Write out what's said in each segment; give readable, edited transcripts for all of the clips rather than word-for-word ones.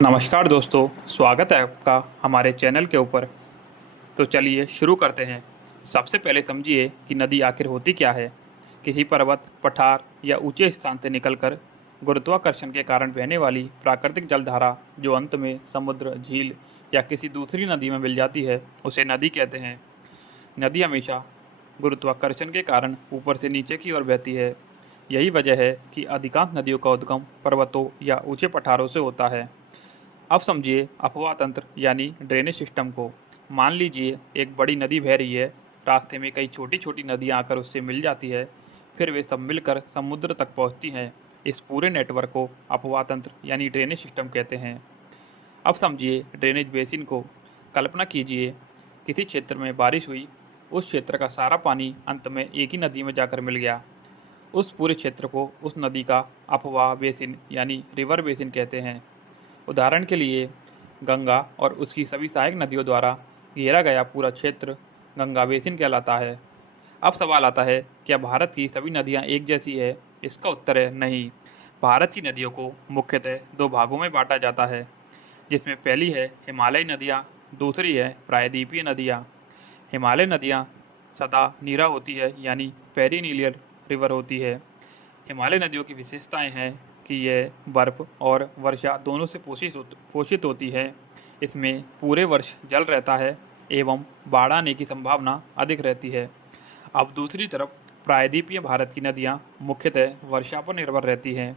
नमस्कार दोस्तों, स्वागत है आपका हमारे चैनल के ऊपर। तो चलिए शुरू करते हैं। सबसे पहले समझिए कि नदी आखिर होती क्या है। किसी पर्वत, पठार या ऊंचे स्थान से निकलकर गुरुत्वाकर्षण के कारण बहने वाली प्राकृतिक जलधारा जो अंत में समुद्र, झील या किसी दूसरी नदी में मिल जाती है, उसे नदी कहते हैं। नदी हमेशा गुरुत्वाकर्षण के कारण ऊपर से नीचे की ओर बहती है। यही वजह है कि अधिकांश नदियों का उद्गम पर्वतों या ऊंचे पठारों से होता है। अब समझिए अपवाह तंत्र यानी ड्रेनेज सिस्टम को। मान लीजिए एक बड़ी नदी बह रही है, रास्ते में कई छोटी छोटी नदियां आकर उससे मिल जाती है, फिर वे सब मिलकर समुद्र तक पहुंचती हैं। इस पूरे नेटवर्क को अपवाह तंत्र यानी ड्रेनेज सिस्टम कहते हैं। अब समझिए ड्रेनेज बेसिन को। कल्पना कीजिए किसी क्षेत्र में बारिश हुई, उस क्षेत्र का सारा पानी अंत में एक ही नदी में जाकर मिल गया। उस पूरे क्षेत्र को उस नदी का अपवाह बेसिन यानी रिवर बेसिन कहते हैं। उदाहरण के लिए गंगा और उसकी सभी सहायक नदियों द्वारा घेरा गया पूरा क्षेत्र गंगा बेसिन कहलाता है। अब सवाल आता है, क्या भारत की सभी नदियां एक जैसी है? इसका उत्तर है नहीं। भारत की नदियों को मुख्यतः दो भागों में बांटा जाता है, जिसमें पहली है हिमालयी नदियाँ, दूसरी है प्रायद्वीपीय नदियाँ। हिमालय नदियाँ सदा नीरा होती है यानी पेरिनीलियर रिवर होती है। हिमालय नदियों की विशेषताएं हैं कि यह बर्फ और वर्षा दोनों से पोषित होती है। इसमें पूरे वर्ष जल रहता है एवं बाढ़ आने की संभावना अधिक रहती है। अब दूसरी तरफ प्रायद्वीपीय भारत की नदियाँ मुख्यतः वर्षा पर निर्भर रहती हैं।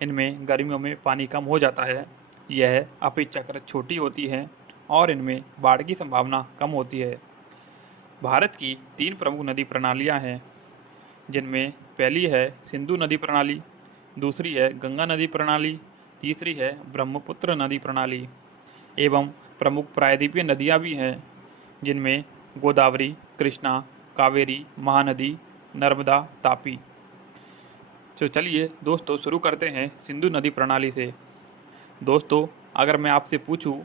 इनमें गर्मियों में पानी कम हो जाता है, यह अपेक्षाकृत छोटी होती हैं और इनमें बाढ़ की संभावना कम होती है। भारत की तीन प्रमुख नदी प्रणालियाँ हैं, जिनमें पहली है सिंधु नदी प्रणाली, दूसरी है गंगा नदी प्रणाली, तीसरी है ब्रह्मपुत्र नदी प्रणाली। एवं प्रमुख प्रायद्वीपीय नदियाँ भी हैं, जिनमें गोदावरी, कृष्णा, कावेरी, महानदी, नर्मदा, तापी। तो चलिए दोस्तों शुरू करते हैं सिंधु नदी प्रणाली से। दोस्तों, अगर मैं आपसे पूछूं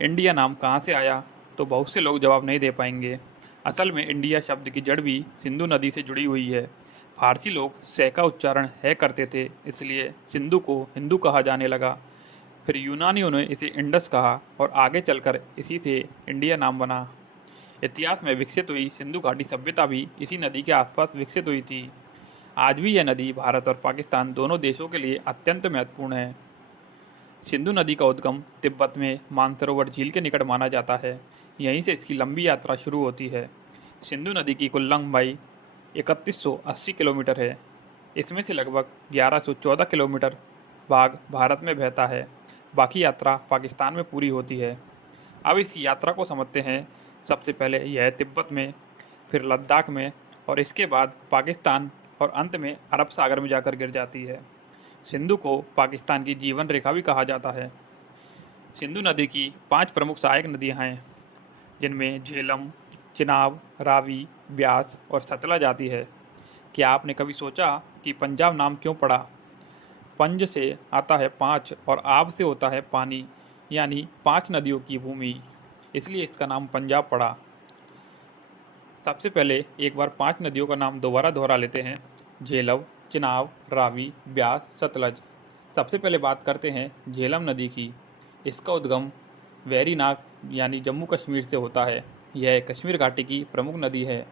इंडिया नाम कहाँ से आया, तो बहुत से लोग जवाब नहीं दे पाएंगे। असल में इंडिया शब्द की जड़ भी सिंधु नदी से जुड़ी हुई है। फारसी लोग से का उच्चारण है करते थे, इसलिए सिंधु को हिंदू कहा जाने लगा। फिर यूनानियों ने इसे इंडस कहा और आगे चलकर इसी से इंडिया नाम बना। इतिहास में विकसित हुई सिंधु घाटी सभ्यता भी इसी नदी के आसपास विकसित हुई थी। आज भी यह नदी भारत और पाकिस्तान दोनों देशों के लिए अत्यंत महत्वपूर्ण है। सिंधु नदी का उद्गम तिब्बत में मानसरोवर झील के निकट माना जाता है। यहीं से इसकी लंबी यात्रा शुरू होती है। सिंधु नदी की कुल लंबाई 3180 किलोमीटर है। इसमें से लगभग 1114 किलोमीटर भाग भारत में बहता है, बाकी यात्रा पाकिस्तान में पूरी होती है। अब इसकी यात्रा को समझते हैं। सबसे पहले यह तिब्बत में, फिर लद्दाख में और इसके बाद पाकिस्तान और अंत में अरब सागर में जाकर गिर जाती है। सिंधु को पाकिस्तान की जीवन रेखा भी कहा जाता है। सिंधु नदी की 5 प्रमुख सहायक नदियां हैं, जिनमें झेलम, चिनाब, रावी, ब्यास और सतलज आती है। क्या आपने कभी सोचा कि पंजाब नाम क्यों पड़ा? पंज से आता है 5 और आब से होता है पानी, यानी 5 नदियों की भूमि, इसलिए इसका नाम पंजाब पड़ा। सबसे पहले एक बार 5 नदियों का नाम दोबारा दोहरा लेते हैं। झेलम, चिनाब, रावी, ब्यास, सतलज। सबसे पहले बात करते हैं झेलम नदी की। इसका उद्गम वेरीनाग यानी जम्मू कश्मीर से होता है। यह कश्मीर घाटी की प्रमुख नदी है।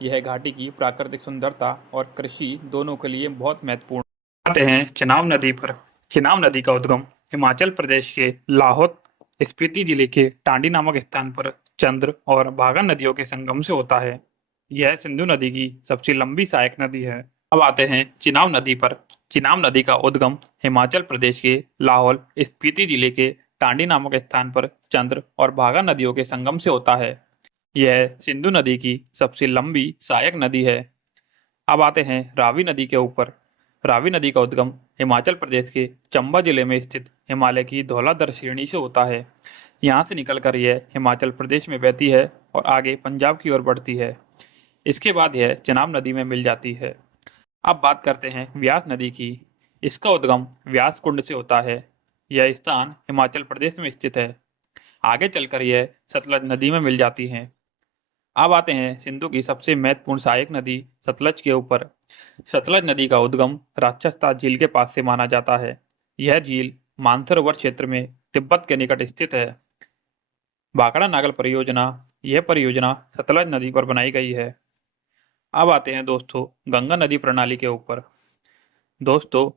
यह घाटी की प्राकृतिक सुंदरता और कृषि दोनों के लिए बहुत महत्वपूर्ण। आते हैं चिनाब नदी पर। चिनाब नदी का उद्गम हिमाचल प्रदेश के लाहौल स्पीति जिले के टांडी नामक स्थान पर चंद्र और भागा नदियों के संगम से होता है। यह सिंधु नदी की सबसे लंबी सहायक नदी है। अब आते हैं चिनाब नदी पर। चिनाब नदी का उद्गम हिमाचल प्रदेश के लाहौल स्पीति जिले के टांडी नामक स्थान पर चंद्र और भागा नदियों के संगम से होता है। यह सिंधु नदी की सबसे लंबी सहायक नदी है। अब आते हैं रावी नदी के ऊपर। रावी नदी का उद्गम हिमाचल प्रदेश के चंबा जिले में स्थित हिमालय की धौलाधर श्रेणी से होता है। यहाँ से निकलकर यह हिमाचल प्रदेश में बहती है और आगे पंजाब की ओर बढ़ती है। इसके बाद यह चिनाब नदी में मिल जाती है। अब बात करते हैं व्यास नदी की। इसका उद्गम व्यास कुंड से होता है। यह स्थान हिमाचल प्रदेश में स्थित है। आगे चलकर यह सतलज नदी में मिल जाती है। अब आते हैं सिंधु की सबसे महत्वपूर्ण सहायक नदी सतलज के ऊपर। सतलज नदी का उद्गम राक्षसता झील के पास से माना जाता है। यह झील मानसरोवर क्षेत्र में तिब्बत के निकट स्थित है। भाखड़ा नागल परियोजना, यह परियोजना सतलज नदी पर बनाई गई है। अब आते हैं दोस्तों गंगा नदी प्रणाली के ऊपर। दोस्तों,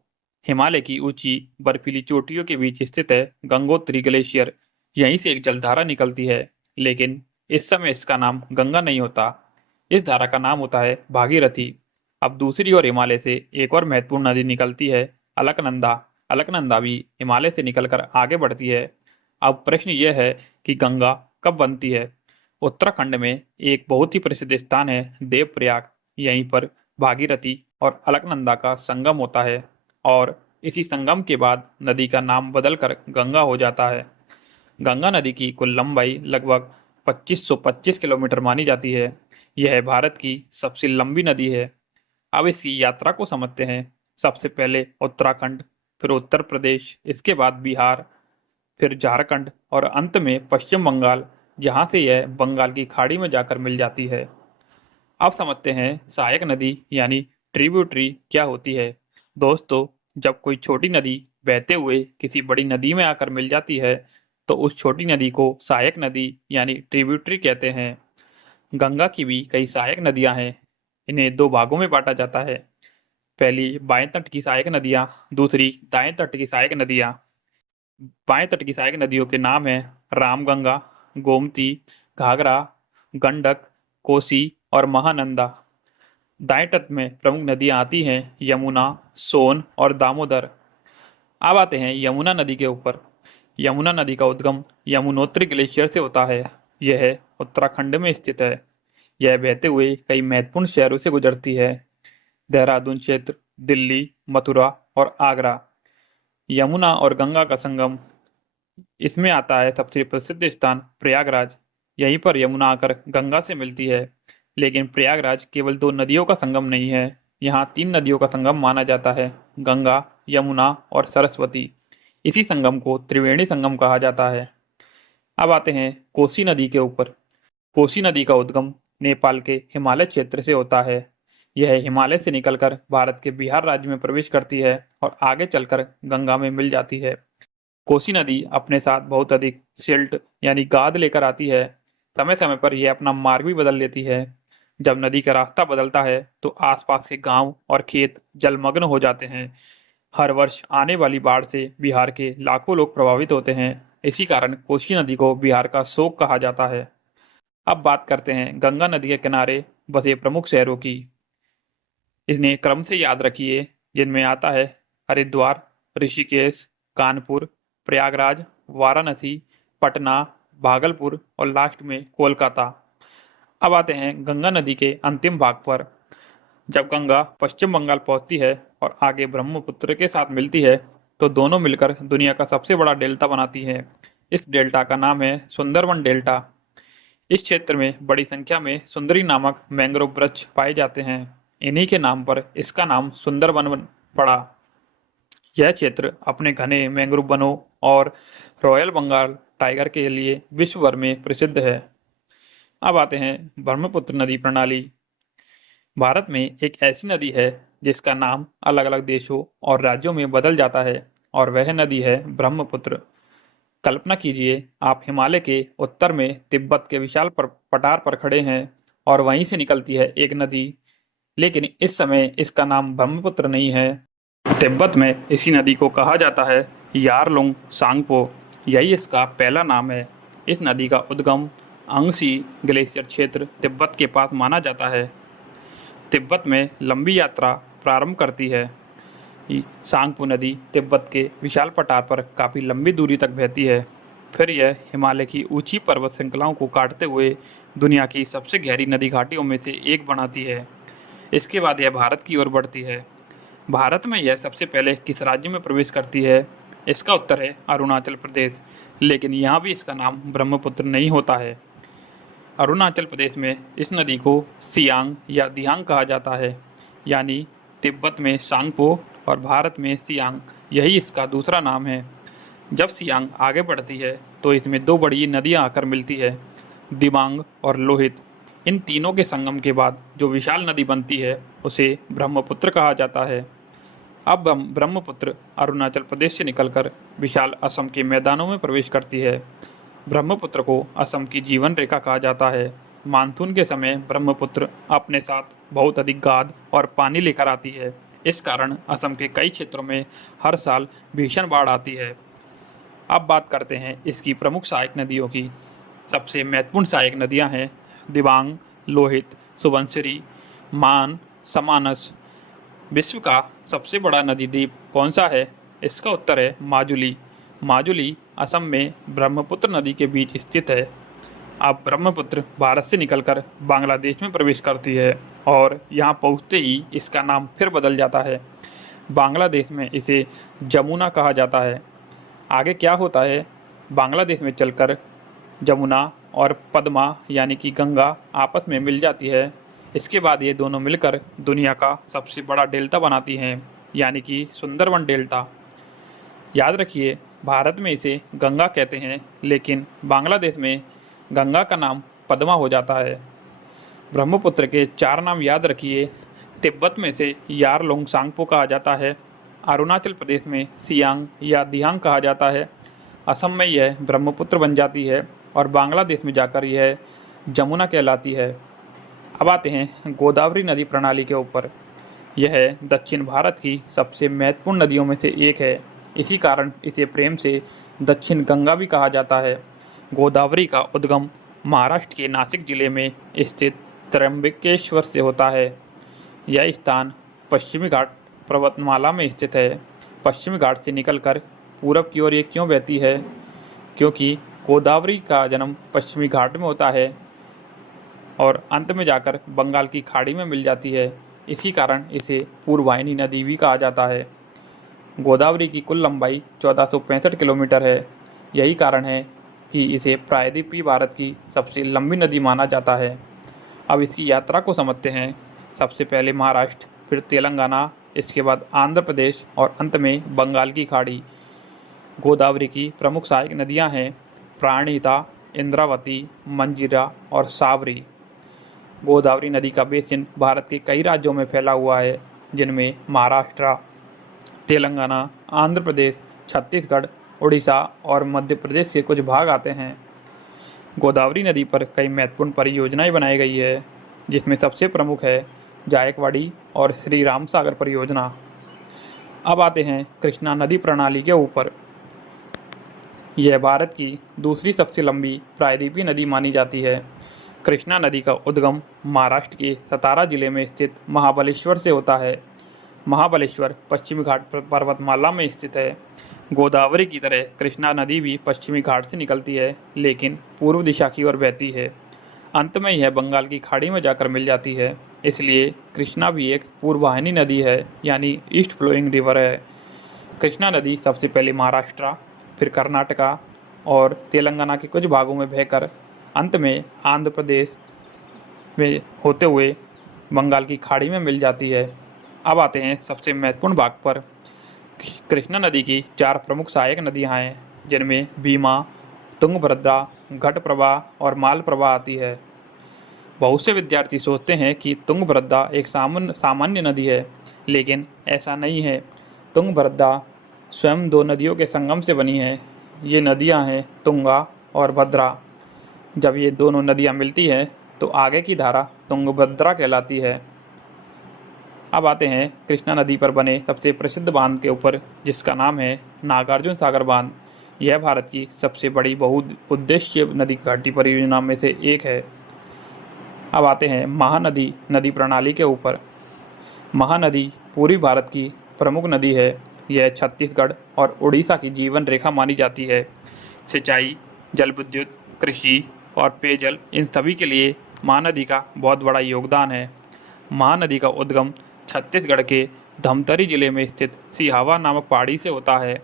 हिमालय की ऊंची बर्फीली चोटियों के बीच स्थित है गंगोत्री ग्लेशियर। यहीं से एक जलधारा निकलती है, लेकिन इस समय इसका नाम गंगा नहीं होता। इस धारा का नाम होता है भागीरथी। अब दूसरी ओर हिमालय से एक और महत्वपूर्ण नदी निकलती है, अलकनंदा। अलकनंदा भी हिमालय से निकलकर आगे बढ़ती है। अब प्रश्न यह है कि गंगा कब बनती है। उत्तराखंड में एक बहुत ही प्रसिद्ध स्थान है देवप्रयाग। यहीं पर भागीरथी और अलकनंदा का संगम होता है और इसी संगम के बाद नदी का नाम बदलकर गंगा हो जाता है। गंगा नदी की कुल लंबाई लगभग 2525 किलोमीटर मानी जाती है। यह भारत की सबसे लंबी नदी है। अब इसकी यात्रा को समझते हैं। सबसे पहले उत्तराखंड, फिर उत्तर प्रदेश, इसके बाद बिहार, फिर झारखंड और अंत में पश्चिम बंगाल, जहां से यह बंगाल की खाड़ी में जाकर मिल जाती है। अब समझते हैं सहायक नदी यानी ट्रिब्यूटरी क्या होती है। दोस्तों, जब कोई छोटी नदी बहते हुए किसी बड़ी नदी में आकर मिल जाती है तो उस छोटी नदी को सहायक नदी यानी ट्रिब्यूटरी कहते हैं। गंगा की भी कई सहायक नदियां हैं। इन्हें दो भागों में बांटा जाता है। पहली बाएं तट की सहायक नदियां, दूसरी दाएं तट की सहायक नदियां। बाएं तट की सहायक नदियों के नाम हैं रामगंगा, गोमती, घाघरा, गंडक, कोसी और महानंदा। दाएं तट में प्रमुख नदियां आती हैं यमुना, सोन और दामोदर। अब आते हैं यमुना नदी के ऊपर। यमुना नदी का उद्गम यमुनोत्री ग्लेशियर से होता है। यह उत्तराखंड में स्थित है। यह बहते हुए कई महत्वपूर्ण शहरों से गुजरती है, देहरादून क्षेत्र, दिल्ली, मथुरा और आगरा। यमुना और गंगा का संगम, इसमें आता है सबसे प्रसिद्ध स्थान प्रयागराज। यहीं पर यमुना आकर गंगा से मिलती है। लेकिन प्रयागराज केवल दो नदियों का संगम नहीं है, यहाँ तीन नदियों का संगम माना जाता है, गंगा, यमुना और सरस्वती। इसी संगम को त्रिवेणी संगम कहा जाता है। अब आते हैं कोसी नदी के ऊपर। कोसी नदी का उद्गम नेपाल के हिमालय क्षेत्र से होता है। यह हिमालय से निकलकर भारत के बिहार राज्य में प्रवेश करती है और आगे चलकर गंगा में मिल जाती है। कोसी नदी अपने साथ बहुत अधिक सिल्ट यानी गाद लेकर आती है। समय समय पर यह अपना मार्ग भी बदल लेती है। जब नदी का रास्ता बदलता है तो आसपास के गांव और खेत जलमग्न हो जाते हैं। हर वर्ष आने वाली बाढ़ से बिहार के लाखों लोग प्रभावित होते हैं। इसी कारण कोसी नदी को बिहार का शोक कहा जाता है। अब बात करते हैं गंगा नदी के किनारे बसे प्रमुख शहरों की। इन्हें क्रम से याद रखिए, जिनमें आता है हरिद्वार, ऋषिकेश, कानपुर, प्रयागराज, वाराणसी, पटना, भागलपुर और लास्ट में कोलकाता। अब आते हैं गंगा नदी के अंतिम भाग पर। जब गंगा पश्चिम बंगाल पहुंचती है और आगे ब्रह्मपुत्र के साथ मिलती है तो दोनों मिलकर दुनिया का सबसे बड़ा डेल्टा बनाती है। इस डेल्टा का नाम है सुंदरवन डेल्टा। इस क्षेत्र में बड़ी संख्या में सुंदरी नामक मैंग्रोव वृक्ष पाए जाते हैं। इन्हीं के नाम पर इसका नाम सुंदरवन पड़ा। यह क्षेत्र अपने घने मैंग्रोव वनों और रॉयल बंगाल टाइगर के लिए विश्व भर में प्रसिद्ध है। अब आते हैं ब्रह्मपुत्र नदी प्रणाली। भारत में एक ऐसी नदी है जिसका नाम अलग अलग देशों और राज्यों में बदल जाता है और वह नदी है ब्रह्मपुत्र। कल्पना कीजिए, आप हिमालय के उत्तर में तिब्बत के विशाल पठार पर खड़े हैं और वहीं से निकलती है एक नदी, लेकिन इस समय इसका नाम ब्रह्मपुत्र नहीं है। तिब्बत में इसी नदी को कहा जाता है यारलुंग सांगपो। यही इसका पहला नाम है। इस नदी का उद्गम अंगसी ग्लेशियर क्षेत्र तिब्बत के पास माना जाता है। तिब्बत में लंबी यात्रा प्रारंभ करती है। सांगपो नदी तिब्बत के विशाल पठार पर काफ़ी लंबी दूरी तक बहती है। फिर यह हिमालय की ऊंची पर्वत श्रृंखलाओं को काटते हुए दुनिया की सबसे गहरी नदी घाटियों में से एक बनाती है। इसके बाद यह भारत की ओर बढ़ती है। भारत में यह सबसे पहले किस राज्य में प्रवेश करती है? इसका उत्तर है अरुणाचल प्रदेश। लेकिन यहाँ भी इसका नाम ब्रह्मपुत्र नहीं होता है। अरुणाचल प्रदेश में इस नदी को सियांग या दियांग कहा जाता है, यानी तिब्बत में सांगपो और भारत में सियांग। यही इसका दूसरा नाम है। जब सियांग आगे बढ़ती है तो इसमें दो बड़ी नदियाँ आकर मिलती है, दिबांग और लोहित। इन तीनों के संगम के बाद जो विशाल नदी बनती है उसे ब्रह्मपुत्र कहा जाता है। अब ब्रह्मपुत्र अरुणाचल प्रदेश से निकलकर विशाल असम के मैदानों में प्रवेश करती है। ब्रह्मपुत्र को असम की जीवन रेखा कहा जाता है। मानसून के समय ब्रह्मपुत्र अपने साथ बहुत अधिक गाद और पानी लेकर आती है। इस कारण असम के कई क्षेत्रों में हर साल भीषण बाढ़ आती है। अब बात करते हैं इसकी प्रमुख सहायक नदियों की। सबसे महत्वपूर्ण सहायक नदियां हैं दिबांग, लोहित, सुबनसिरी, मान, समानस। विश्व का सबसे बड़ा नदी द्वीप कौन सा है? इसका उत्तर है माजुली। माजुली असम में ब्रह्मपुत्र नदी के बीच स्थित है। अब ब्रह्मपुत्र भारत से निकलकर बांग्लादेश में प्रवेश करती है और यहाँ पहुँचते ही इसका नाम फिर बदल जाता है। बांग्लादेश में इसे जमुना कहा जाता है। आगे क्या होता है? बांग्लादेश में चलकर जमुना और पद्मा यानी कि गंगा आपस में मिल जाती है। इसके बाद ये दोनों मिलकर दुनिया का सबसे बड़ा डेल्टा बनाती हैं, यानी कि सुंदरवन डेल्टा। याद रखिए, भारत में इसे गंगा कहते हैं, लेकिन बांग्लादेश में गंगा का नाम पद्मा हो जाता है। ब्रह्मपुत्र के 4 नाम याद रखिए। तिब्बत में इसे यारलोंगसांगपो कहा जाता है। अरुणाचल प्रदेश में सियांग या दिहांग कहा जाता है। असम में यह ब्रह्मपुत्र बन जाती है और बांग्लादेश में जाकर यह जमुना कहलाती है। अब आते हैं गोदावरी नदी प्रणाली के ऊपर। यह दक्षिण भारत की सबसे महत्वपूर्ण नदियों में से एक है। इसी कारण इसे प्रेम से दक्षिण गंगा भी कहा जाता है। गोदावरी का उद्गम महाराष्ट्र के नासिक जिले में स्थित त्र्यंबकेश्वर से होता है। यह स्थान पश्चिमी घाट पर्वतमाला में स्थित है। पश्चिमी घाट से निकलकर पूरब की ओर ये क्यों बहती है? क्योंकि गोदावरी का जन्म पश्चिमी घाट में होता है और अंत में जाकर बंगाल की खाड़ी में मिल जाती है। इसी कारण इसे पूर्ववाहिनी नदी भी कहा जाता है। गोदावरी की कुल लंबाई 1465 किलोमीटर है। यही कारण है कि इसे प्रायद्वीपीय भारत की सबसे लंबी नदी माना जाता है। अब इसकी यात्रा को समझते हैं। सबसे पहले महाराष्ट्र, फिर तेलंगाना, इसके बाद आंध्र प्रदेश और अंत में बंगाल की खाड़ी। गोदावरी की प्रमुख सहायक नदियां हैं प्राणहिता, इंद्रावती, मंजीरा और साबरी। गोदावरी नदी का बेसिन भारत के कई राज्यों में फैला हुआ है, जिनमें महाराष्ट्र, तेलंगाना, आंध्र प्रदेश, छत्तीसगढ़, उड़ीसा और मध्य प्रदेश के कुछ भाग आते हैं। गोदावरी नदी पर कई महत्वपूर्ण परियोजनाएं बनाई गई है, जिसमें सबसे प्रमुख है जायकवाड़ी और श्री राम सागर परियोजना। अब आते हैं कृष्णा नदी प्रणाली के ऊपर। यह भारत की दूसरी सबसे लंबी प्रायद्वीपीय नदी मानी जाती है। कृष्णा नदी का उद्गम महाराष्ट्र के सतारा जिले में स्थित महाबलेश्वर से होता है। महाबलेश्वर पश्चिमी घाट पर्वतमाला में स्थित है। गोदावरी की तरह कृष्णा नदी भी पश्चिमी घाट से निकलती है, लेकिन पूर्व दिशा की ओर बहती है। अंत में यह बंगाल की खाड़ी में जाकर मिल जाती है। इसलिए कृष्णा भी एक पूर्ववाहिनी नदी है, यानी ईस्ट फ्लोइंग रिवर है। कृष्णा नदी सबसे पहले महाराष्ट्र, फिर कर्नाटका और तेलंगाना के कुछ भागों में बहकर अंत में आंध्र प्रदेश में होते हुए बंगाल की खाड़ी में मिल जाती है। अब आते हैं सबसे महत्वपूर्ण भाग पर। कृष्णा नदी की 4 प्रमुख सहायक नदियां हैं, जिनमें भीमा, तुंगभद्रा, घटप्रभा और मालप्रभा आती है। बहुत से विद्यार्थी सोचते हैं कि तुंगभद्रा एक सामान्य नदी है, लेकिन ऐसा नहीं है। तुंगभद्रा स्वयं 2 नदियों के संगम से बनी है। ये नदियां हैं तुंगा और भद्रा। जब ये दोनों नदियां मिलती हैं तो आगे की धारा तुंगभद्रा कहलाती है। अब आते हैं कृष्णा नदी पर बने सबसे प्रसिद्ध बांध के ऊपर, जिसका नाम है नागार्जुन सागर बांध। यह भारत की सबसे बड़ी बहुउद्देश्यीय नदी घाटी परियोजना में से एक है। अब आते हैं महानदी नदी प्रणाली के ऊपर। महानदी पूर्वी भारत की प्रमुख नदी है। यह छत्तीसगढ़ और उड़ीसा की जीवन रेखा मानी जाती है। सिंचाई, जल विद्युत, कृषि और पेयजल, इन सभी के लिए महानदी का बहुत बड़ा योगदान है। महानदी का उद्गम छत्तीसगढ़ के धमतरी जिले में स्थित सिहावा नामक पहाड़ी से होता है।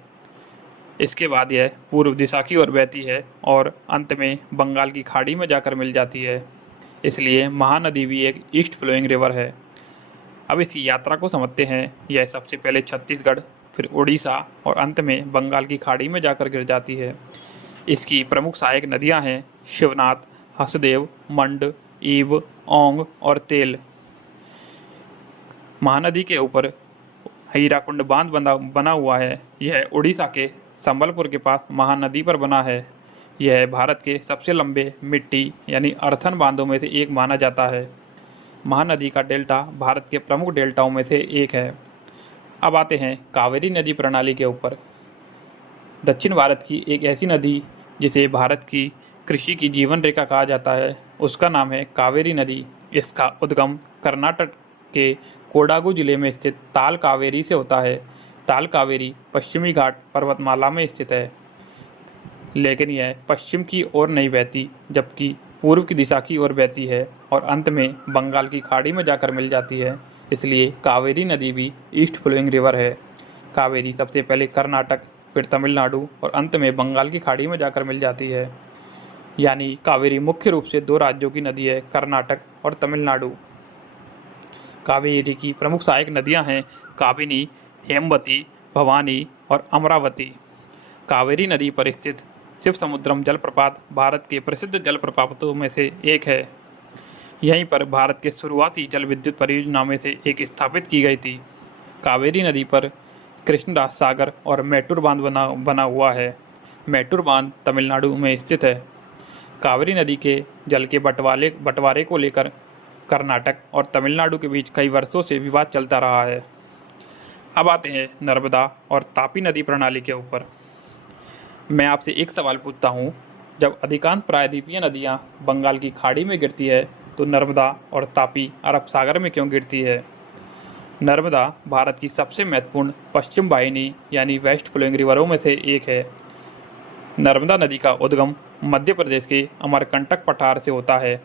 इसके बाद यह पूर्व दिशा की ओर बहती है और अंत में बंगाल की खाड़ी में जाकर मिल जाती है। इसलिए महानदी भी एक ईस्ट फ्लोइंग रिवर है। अब इसकी यात्रा को समझते हैं। यह सबसे पहले छत्तीसगढ़, फिर उड़ीसा और अंत में बंगाल की खाड़ी में जाकर गिर जाती है। इसकी प्रमुख सहायक नदियां हैं शिवनाथ, हसदेव, मंड, ईब, ओंग और तेल। महानदी के ऊपर हीराकुंड बांध बना हुआ है। यह उड़ीसा के संबलपुर के पास महानदी पर बना है। यह भारत के सबसे लंबे मिट्टी यानी अर्थन बांधों में से एक माना जाता है। महानदी का डेल्टा भारत के प्रमुख डेल्टाओं में से एक है। अब आते हैं कावेरी नदी प्रणाली के ऊपर। दक्षिण भारत की एक ऐसी नदी जिसे भारत की कृषि की जीवन रेखा कहा जाता है, उसका नाम है कावेरी नदी। इसका उद्गम कर्नाटक के कोडागु जिले में स्थित ताल कावेरी से होता है। ताल कावेरी पश्चिमी घाट पर्वतमाला में स्थित है, लेकिन यह पश्चिम की ओर नहीं बहती, जबकि पूर्व की दिशा की ओर बहती है और अंत में बंगाल की खाड़ी में जाकर मिल जाती है। इसलिए कावेरी नदी भी ईस्ट फ्लोइंग रिवर है। कावेरी सबसे पहले कर्नाटक, फिर तमिलनाडु और अंत में बंगाल की खाड़ी में जाकर मिल जाती है। यानी कावेरी मुख्य रूप से दो राज्यों की नदी है, कर्नाटक और तमिलनाडु। कावेरी की प्रमुख सहायक नदियां हैं काबिनी, हेमवती, भवानी और अमरावती। कावेरी नदी पर स्थित शिव समुद्रम जलप्रपात भारत के प्रसिद्ध जलप्रपातों में से एक है। यहीं पर भारत के शुरुआती जल विद्युत परियोजनाओं में से एक स्थापित की गई थी। कावेरी नदी पर कृष्णराज सागर और मैटूर बांध बना हुआ है। मैटूर बांध तमिलनाडु में स्थित है। कावेरी नदी के जल के बंटवारे को लेकर कर्नाटक और तमिलनाडु के बीच कई वर्षों से विवाद चलता रहा है। अब आते हैं नर्मदा और तापी नदी प्रणाली के ऊपर। मैं आपसे एक सवाल पूछता हूँ, जब अधिकांश प्रायद्वीपीय नदियाँ बंगाल की खाड़ी में गिरती है तो नर्मदा और तापी अरब सागर में क्यों गिरती है? नर्मदा भारत की सबसे महत्वपूर्ण पश्चिम वाहिनी यानी वेस्ट फ्लोइंग रिवरों में से एक है। नर्मदा नदी का उद्गम मध्य प्रदेश के अमरकंटक पठार से होता है।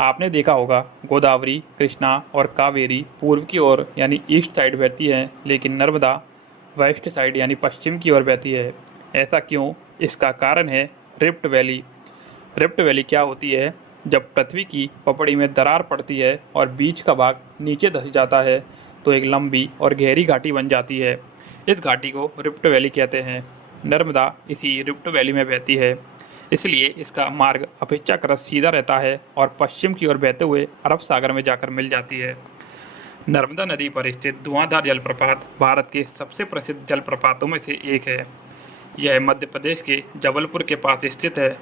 आपने देखा होगा गोदावरी, कृष्णा और कावेरी पूर्व की ओर यानी ईस्ट साइड बहती है, लेकिन नर्मदा वेस्ट साइड यानी पश्चिम की ओर बहती है। ऐसा क्यों? इसका कारण है रिफ्ट वैली। रिफ्ट वैली क्या होती है? जब पृथ्वी की पपड़ी में दरार पड़ती है और बीच का भाग नीचे धंस जाता है तो एक लंबी और गहरी घाटी बन जाती है। इस घाटी को रिफ्ट वैली कहते हैं। नर्मदा इसी रिफ्ट वैली में बहती है, इसलिए इसका मार्ग अपेक्षाकृत सीधा रहता है और पश्चिम की ओर बहते हुए अरब सागर में जाकर मिल जाती है। नर्मदा नदी पर स्थित धुआंधार जलप्रपात भारत के सबसे प्रसिद्ध जलप्रपातों में से एक है। यह मध्य प्रदेश के जबलपुर के पास स्थित है।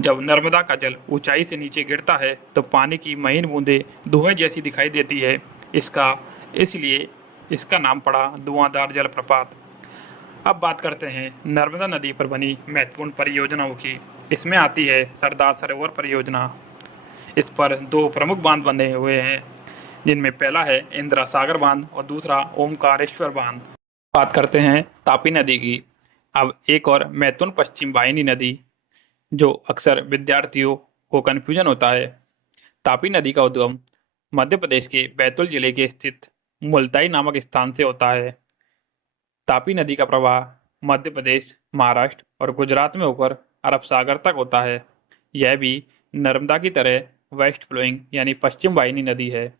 जब नर्मदा का जल ऊंचाई से नीचे गिरता है तो पानी की महीन बूंदें धुएं जैसी दिखाई देती है। इसलिए इसका नाम पड़ा धुआंधार जलप्रपात। अब बात करते हैं नर्मदा नदी पर बनी महत्वपूर्ण परियोजनाओं की। इसमें आती है सरदार सरोवर परियोजना। इस पर दो प्रमुख बांध बने हुए हैं, जिनमें पहला है इंदिरा सागर बांध और दूसरा ओमकारेश्वर बांध। बात करते हैं तापी नदी की। अब एक और महत्वपूर्ण पश्चिम वाहिनी नदी जो अक्सर विद्यार्थियों को कन्फ्यूजन होता है। तापी नदी का उद्गम मध्य प्रदेश के बैतूल जिले के स्थित मुल्ताई नामक स्थान से होता है। तापी नदी का प्रवाह मध्य प्रदेश, महाराष्ट्र और गुजरात में होकर अरब सागर तक होता है। यह भी नर्मदा की तरह वेस्ट फ्लोइंग यानी पश्चिम वाहिनी नदी है।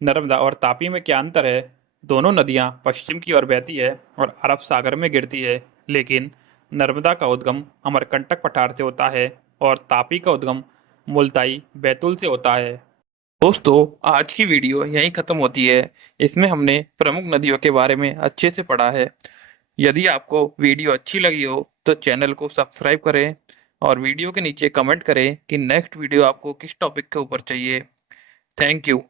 नर्मदा और तापी में क्या अंतर है? दोनों नदियां पश्चिम की ओर बहती है और अरब सागर में गिरती है, लेकिन नर्मदा का उद्गम अमरकंटक पठार से होता है और तापी का उद्गम मुल्ताई बैतूल से होता है। दोस्तों, आज की वीडियो यहीं ख़त्म होती है। इसमें हमने प्रमुख नदियों के बारे में अच्छे से पढ़ा है। यदि आपको वीडियो अच्छी लगी हो तो चैनल को सब्सक्राइब करें और वीडियो के नीचे कमेंट करें कि नेक्स्ट वीडियो आपको किस टॉपिक के ऊपर चाहिए। Thank you.